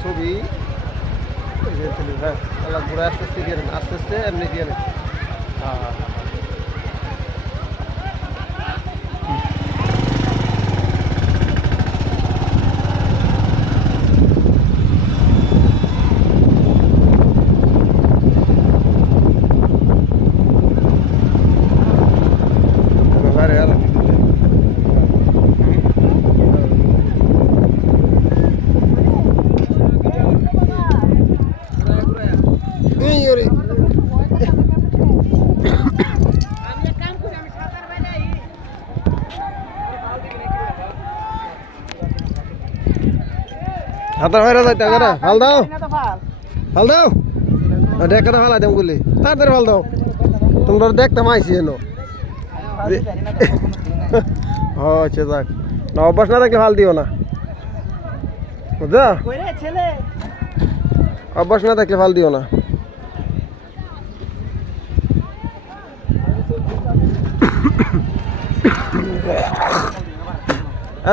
ছবি হ্যাঁ ঘুরে আস্তে আস্তে দিয়ে নেন আস্তে আস্তে এমনি দিয়ে নেন হ্যাঁ হাতার বাইরে যাইতে না ভাল দাও ভাল দাও দেখে না ভালো দেম গুলি তাড়াতাড়ি ভাল দাও তোমরা দেখতে মাইছি এনো আচ্ছা যাক না অভ্যাস না থাকলে ভাল দিও না বুঝা অভ্যাস না থাকলে ভাল দিও না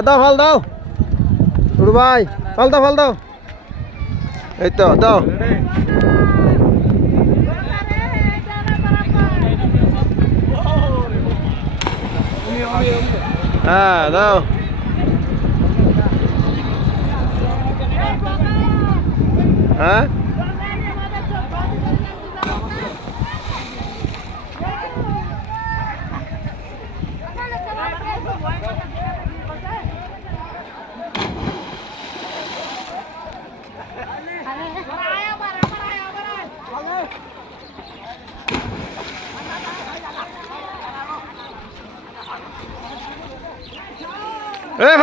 দাও ভাল দাও শুরু ভাই ভাল দাও এই তো দাও হ্যাঁ দাও হ্যাঁ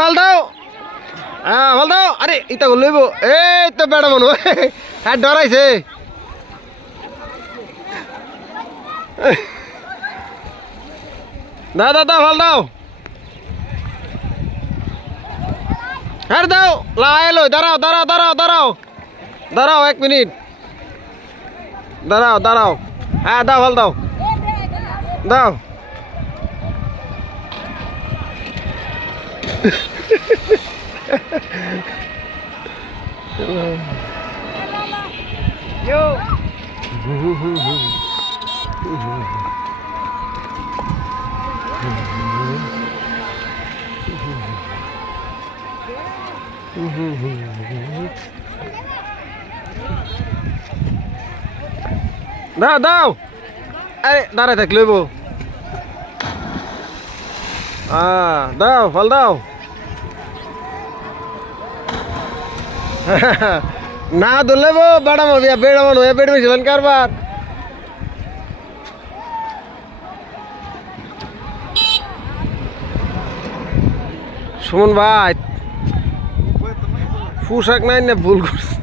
ভাল দাও হ্যাঁ ভাল দাও আরে ইটা লইব এই তো বেড়া মনো হ্যাঁ ডরাইছে দাও ভাল দাও হ্যাঁ দাও লাইলো দাঁড়াও 1 মিনিট দাঁড়াও হ্যাঁ দাও ভাল দাও Yo. দাও আরে দাঁড়ায় থাক লইব দাও ফল দাও না ধরলেব বেড়ামো বেড়ামানো বেড়ে বেছিলেন কারবার সুমন ভাই পোশাক নাই না ভুল করছে